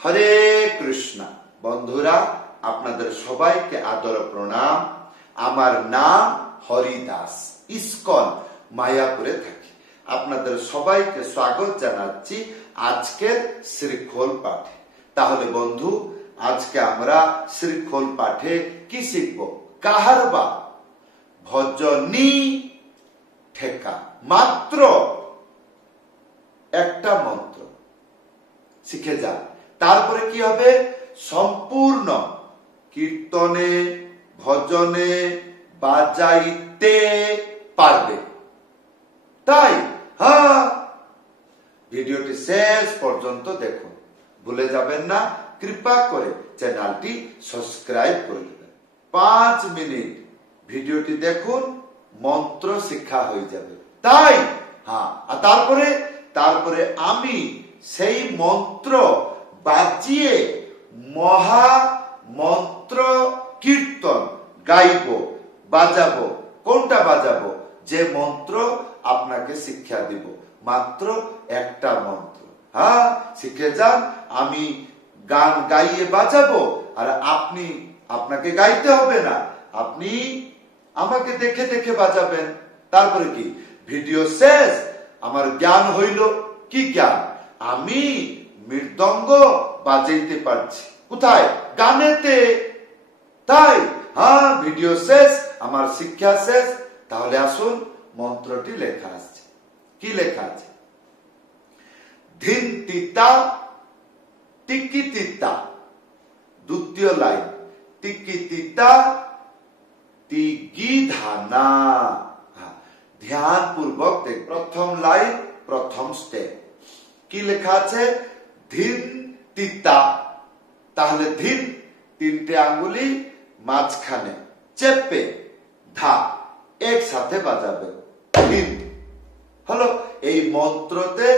হরে কৃষ্ণ। বন্ধুরা, আপনাদের সবাইকে আদর প্রণাম। আমার নাম হরিদাস, ইস্কন মায়াপুরে থাকি। আপনাদের সবাইকে স্বাগত জানাচ্ছি আজকের শ্রীখোল পাঠে। তাহলে বন্ধু, আজকে আমরা শ্রীখোল পাঠে কি শিখব? কাহারবা ভজনী ঠেকা, মাত্র একটা মন্ত্র শিখে যান। তারপরে কি হবে? সম্পূর্ণ কীর্তনে ভজনে বাজাইতে পারবে। তাই ভিডিওটি শেষ পর্যন্ত দেখুন, ভুলে যাবেন না। কৃপা করে চ্যানেলটি সাবস্ক্রাইব করে দেবেন। 5 মিনিট ভিডিওটি দেখুন, মন্ত্র শিক্ষা হয়ে যাবে। তাই আর তারপরে আমি সেই মন্ত্র বাজিয়ে মহা মন্ত্র কীর্তন গাইব, বাজাবো। কোনটা বাজাবো? যে মন্ত্র আপনাকে শিক্ষা দিব, মাত্র একটা মন্ত্র। শিখে যান। আমি গান গাইয়ে বাজাবো, আর আপনাকে গাইতে হবে না, আপনি আমাকে দেখে দেখে বাজাবেন। তারপরে কি? ভিডিও শেষ আমার জ্ঞান হইল। কি জ্ঞান? আমি মৃদঙ্গ বাজাইতে পারছি। কোথায়? গানেতে। তাই ভিডিও শেষ, আমার শিক্ষা শেষ। তাহলে আসুন, মন্ত্রটি লেখা আছে। কি লেখা আছে? ধিন তিতা টিকি তিতা। দ্বিতীয় লাইন, টিকি তিতা টিগি ধানা। ধ্যান পূর্বক দেখ। প্রথম লাইন, প্রথম স্টেপ। কি লেখা আছে? ধিন তিতা। তাহলে ধিন, 3টে আঙ্গুলি মাঝখানে চেপে ধা, একসাথে বাজাবে। ধিন হলো। এই মন্ত্রতে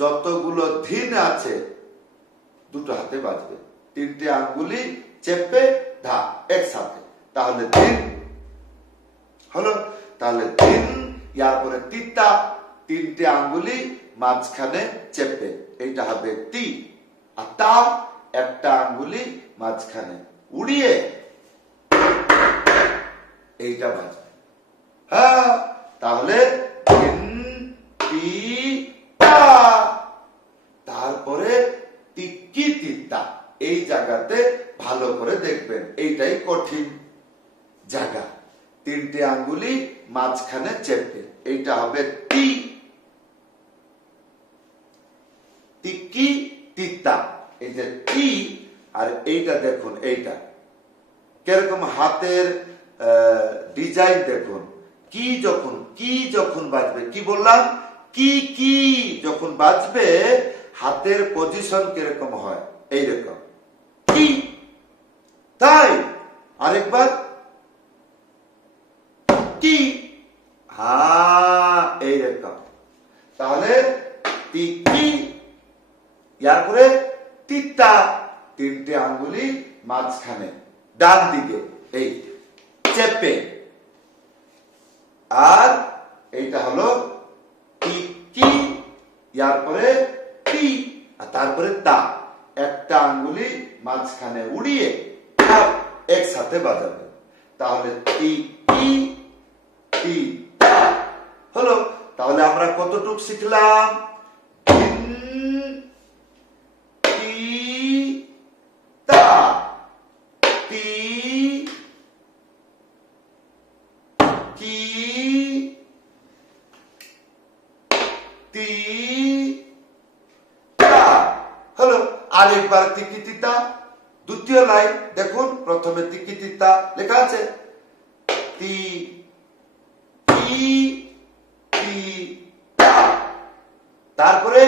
যতগুলো ধিন আছে দুটো হাতে বাজবে। 3টে আঙ্গুলি চেপে ধা, একসাথে। তাহলে ধিন হলো। তাহলে ধিন, ইয়ার পরে তিতা, 3টে আঙ্গুলি মাঝখানে চেপে, এইটা হবে তি। আর তা, একটা আঙ্গুলি মাঝখানে উড়িয়ে এইটা বাজবে। তাহলে তারপরে তিক্কি তিতা। এই জায়গাতে ভালো করে দেখবেন, এইটাই কঠিন জায়গা। 3টে আঙ্গুলি মাঝখানে চেপে, এইটা হবে তি। তিক্কি তিতা, এই যে তি। আর এইটা দেখুন, এইটা কিরকম হাতের ডিজাইন দেখুন। কি যখন বাজবে, কি বললাম? কি যখন বাজবে, হাতের পজিশন কিরকম হয়? এইরকম কি। তাই আরেকবার কি, এইরকম। তাহলে কি, ইয়ার পরে তিতা, 3টে আঙ্গুলি মাঝখানে ডান দিকে এই চেপে। আর এইটা হলো কি, ইয়ার পরে টি, আর তারপরে তা, একটা আঙ্গুলি মাঝখানে উড়িয়ে একসাথে বাজাবে। তাহলে টি হলো। তাহলে আমরা কতটুকু শিখলাম? হলো। আরেকবার তিকি তিতা, দ্বিতীয় লাইন দেখুন। প্রথমে তিকি তিতা লেখা আছে, তি তারপরে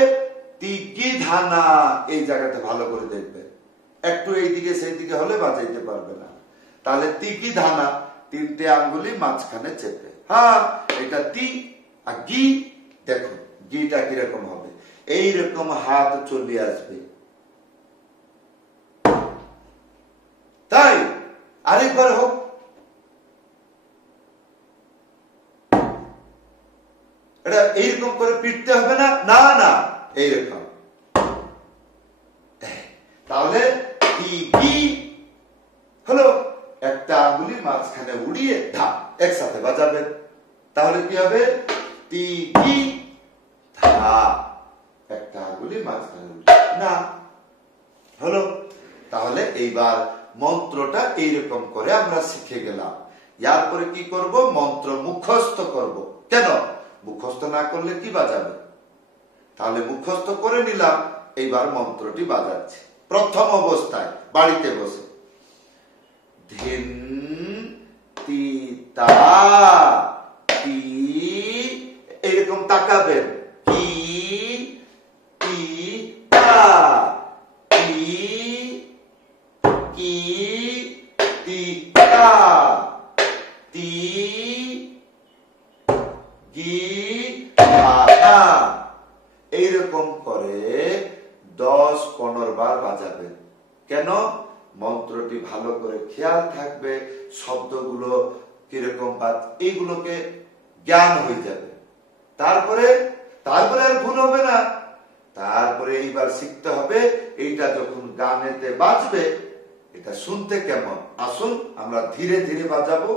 তিগি ধানা। এই জায়গাতে ভালো করে দেখবে, একটু এইদিকে সেই দিকে হলে বাজাইতে পারবে না। তাহলে তিগি ধানা, 3টে আঙ্গুলি মাঝখানে চেপে। এটা তি। আর গি, দেখুন গিটা কিরকম হবে? এইরকম হাত চলে আসবে। তাই আরেকবার হোক। এটা এইরকম করে পিটতে হবে না, না এইরকম। তাহলে টিকি হলো, একটা আঙ্গুলি মাঝখানে উড়িয়ে ধাপ একসাথে বাজাবেন, তাহলে কি হবে টিকি ধা, একটা আঙ্গুলি মাঝখানে না হলো। তাহলে এইবার মন্ত্রটা এইরকম করে আমরা শিখে গেলাম। ইয়ার পরে কি করব, মন্ত্র মুখস্থ করব। কেন মুখস্থ না করলে কি বাজাবে, তাহলে মুখস্থ করে নিলাম, এইবার মন্ত্রটি বাজাচ্ছি। প্রথম অবস্থায় বাড়িতে বসে ধিন তি তা তি, এরকম তাকাবেন, কি তি তা কি কি তি তা তি গি তা, এইরকম করে 10-15 বার বাজাবেন। কেন, মন্ত্রটি ভালো করে খেয়াল থাকবে, শব্দগুলো কিরকম এইগুলোকে জ্ঞান হয়ে যাবে। তারপরে আর ভুল হবে না। তারপরে এইবার শিখতে হবে এইটা যখন গানেতে বাজবে এটা শুনতে কেমন। আসুন আমরা ধীরে ধীরে বাজাবো।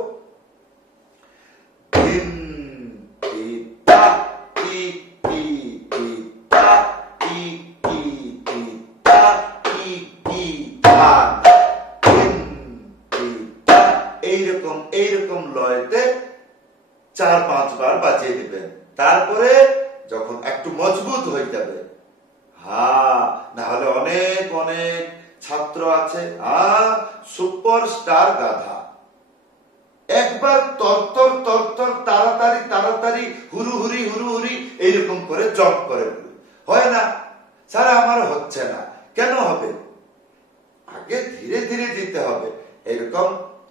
এইরকম লয়তে 4-5 বার বাজিয়ে দিবেন। তারপরে যখন একটু মজবুত হয়ে যাবে, না হলে অনেক অনেক ছাত্র আছে সুপারস্টার গাধা, একবার তরতর তরতর তাড়াতাড়ি তাড়াতাড়ি হুরুহুরি হুরুহুরি এইরকম করে জম্প করে হয় না, স্যার আমার হচ্ছে না। কেন হবে, আগে ধীরে ধীরে দিতে হবে। এরকম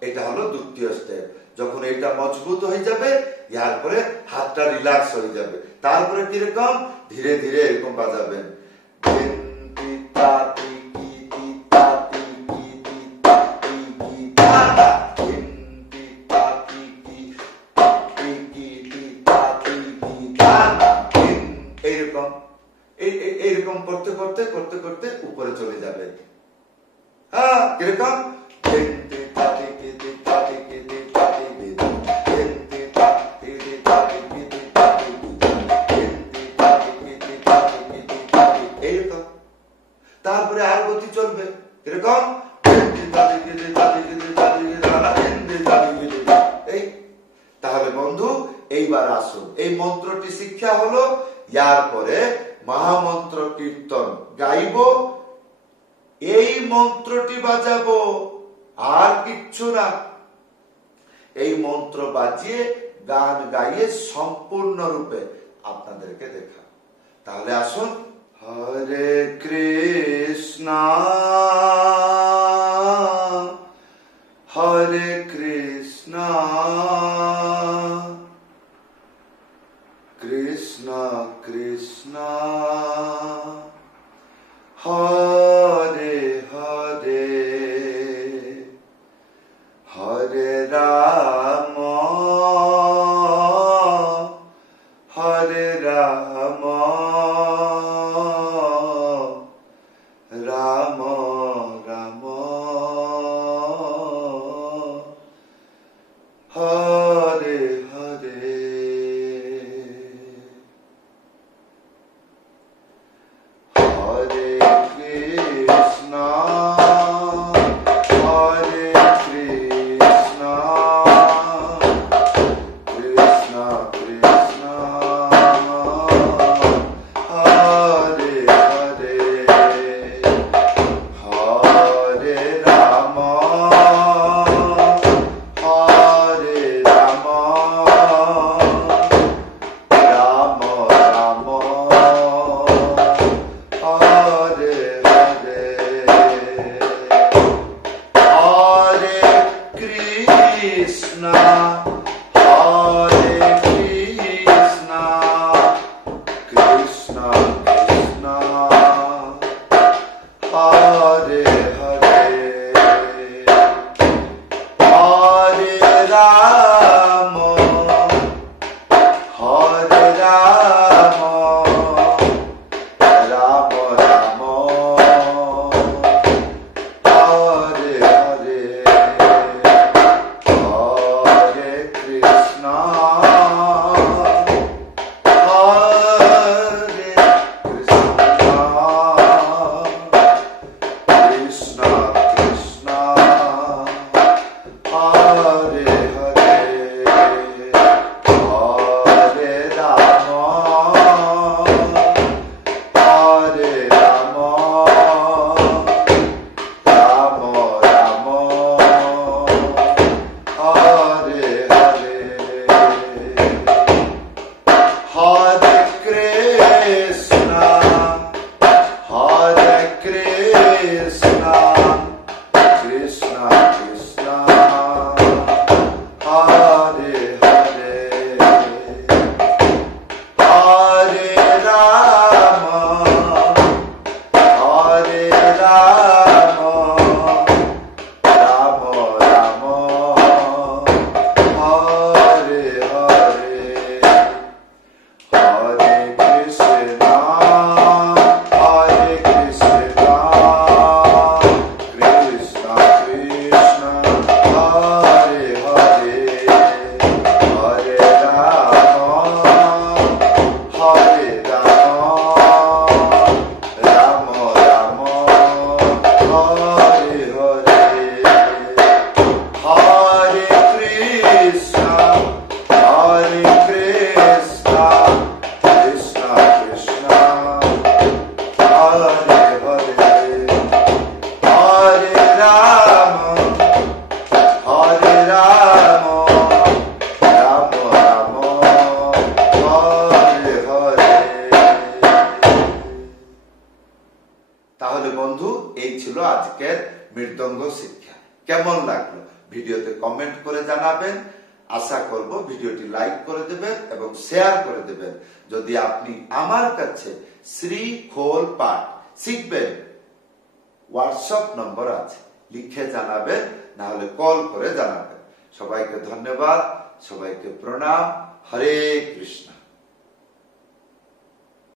এটা হলো দ্বিতীয় স্টেপ। যখন এটা মজবুত হয়ে যাবে, ইয়ার পরে হাতটা রিল্যাক্স হয়ে যাবে। তারপরে কিরকম ধীরে ধীরে এরকম বাজাবেন। এইরকম করতে করতে করতে করতে উপরে চলে যাবে। কিরকম তারপরে আর গতি চলবে এরকম। তাহলে বন্ধু এইবার আসুন, এই মন্ত্রটি শিক্ষা হলো। ইয়ার পরে মহামন্ত্র কীর্তন গাইব, এই মন্ত্রটি বাজাবো, আর কিচ্ছু না। এই মন্ত্র বাজিয়ে গান গাইয়ে সম্পূর্ণরূপে আপনাদেরকে দেখা। তাহলে আসুন। হরে কৃষ্ণ হরে কৃষ্ণ কৃষ্ণ কৃষ্ণ হরে হরে হরে রাম হরে রাম রাম রাম হরে হরে। হরে কৃষ্ণ হরে কৃষ্ণ কৃষ্ণ কৃষ্ণ হরে হরে হরে রাম হরে রাম রাম রাম হরে হরে হরে কৃষ্ণ হরে কৃষ্ণ কৃষ্ণ কৃষ্ণ হরে হরে হরে রাম হরে রাম রাম রাম তাহলে বন্ধু, এই ছিল আজকের মৃদঙ্গ শিক্ষা। কেমন লাগলো ভিডিওতে কমেন্ট করে জানাবেন। আশা করব ভিডিওটি লাইক করে দেবেন এবং শেয়ার করে দেবেন। যদি আপনি আমার কাছে শ্রী খোল পাঠ শিখবেন, হোয়াটসঅ্যাপ নম্বর আছে, লিখে জানাবেন, না হলে কল করে জানাবেন। সবাইকে ধন্যবাদ, সবাইকে প্রণাম। হরে কৃষ্ণ।